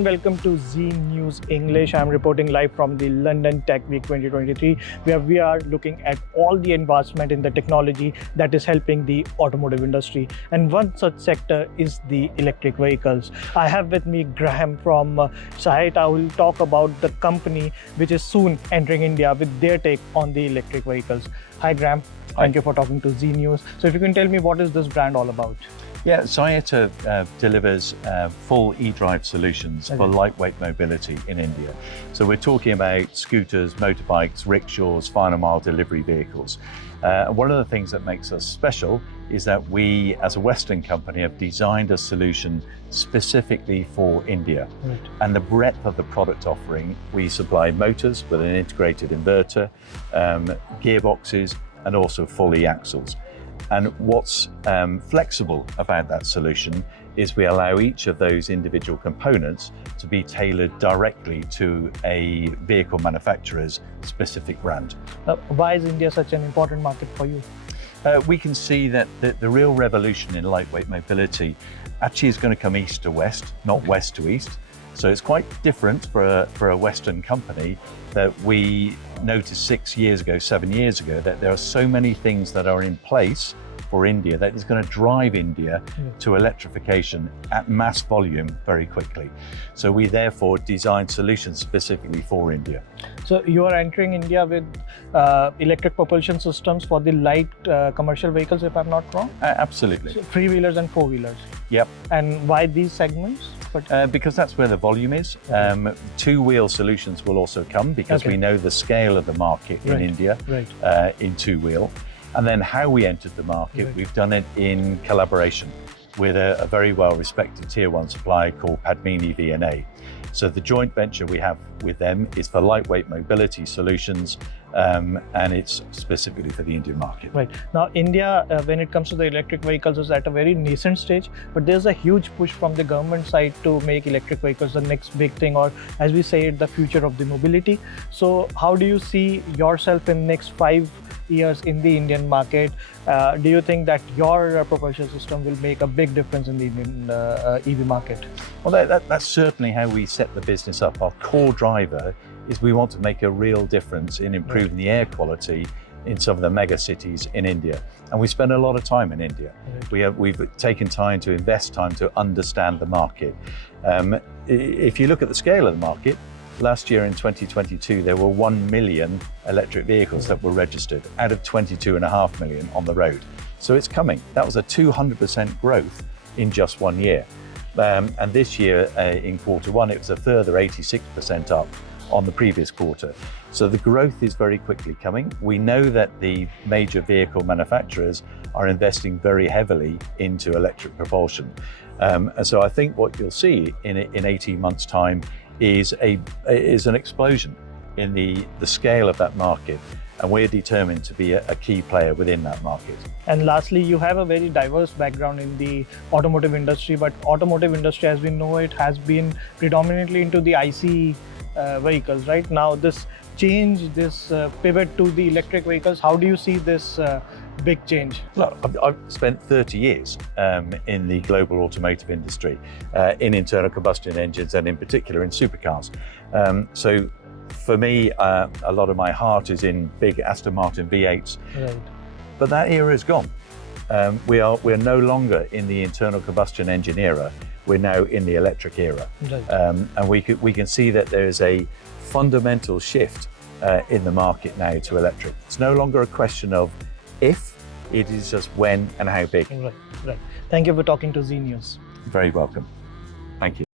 and welcome to Z News English. I'm reporting live from the London Tech Week 2023, where we are looking at all the advancement in the technology that is helping the automotive industry. And one such sector is the electric vehicles. I have with me Graham from Saietta, who will talk about the company which is soon entering India with their take on the electric vehicles. Hi Graham, thank you for talking to Z News. So if you can tell me, what is this brand all about? Yeah, Saietta delivers full e-drive solutions for lightweight mobility in India. So we're talking about scooters, motorbikes, rickshaws, final mile delivery vehicles. One of the things that makes us special is that we, as a Western company, have designed a solution specifically for India. Right. And the breadth of the product offering, we supply motors with an integrated inverter, gearboxes, and also full e-axles. And what's flexible about that solution is we allow each of those individual components to be tailored directly to a vehicle manufacturer's specific brand. Why is India such an important market for you? We can see that the real revolution in lightweight mobility actually is going to come east to west, not west to east. So it's quite different for a Western company that we noticed 7 years ago, that there are so many things that are in place for India that is going to drive India to electrification at mass volume very quickly. So we therefore designed solutions specifically for India. So you are entering India with electric propulsion systems for the light commercial vehicles, if I'm not wrong? Absolutely. So three-wheelers and four-wheelers? Yep. And why these segments? Because that's where the volume is. Two-wheel solutions will also come because we know the scale of the market in India in two-wheel. And then how we entered the market, we've done it in collaboration with a very well-respected tier one supplier called Padmini V&A. So the joint venture we have with them is for lightweight mobility solutions, and it's specifically for the Indian market. Right. Now, India, when it comes to the electric vehicles, is at a very nascent stage, but there's a huge push from the government side to make electric vehicles the next big thing, or as we say it, the future of the mobility. So how do you see yourself in next 5 years in the Indian market? Do you think that your propulsion system will make a big difference in the Indian EV market? Well, that's certainly how we set the business up. Our core driver is we want to make a real difference in improving the air quality in some of the mega cities in India. And we spend a lot of time in India. We've taken time to invest time to understand the market. If you look at the scale of the market, last year in 2022, there were 1 million electric vehicles that were registered out of 22.5 million on the road. So it's coming. That was a 200% growth in just 1 year. And this year in Q1, it was a further 86% up on the previous quarter. So the growth is very quickly coming. We know that the major vehicle manufacturers are investing very heavily into electric propulsion. And so I think what you'll see in 18 months' time is an explosion in the scale of that market, and we're determined to be a key player within that market. And lastly, you have a very diverse background in the automotive industry, but automotive industry as we know it has been predominantly into the ICE vehicles, right? Now this change, this pivot to the electric vehicles, how do you see this big change? Look, I've spent 30 years in the global automotive industry, in internal combustion engines and in particular in supercars. So for me, a lot of my heart is in big Aston Martin V8s, but that era is gone. We're no longer in the internal combustion engine era. We're now in the electric era. And we can see that there is a fundamental shift in the market now to electric. It's no longer a question of if, it is just when and how big. Right. Thank you for talking to Z News. Very welcome. Thank you.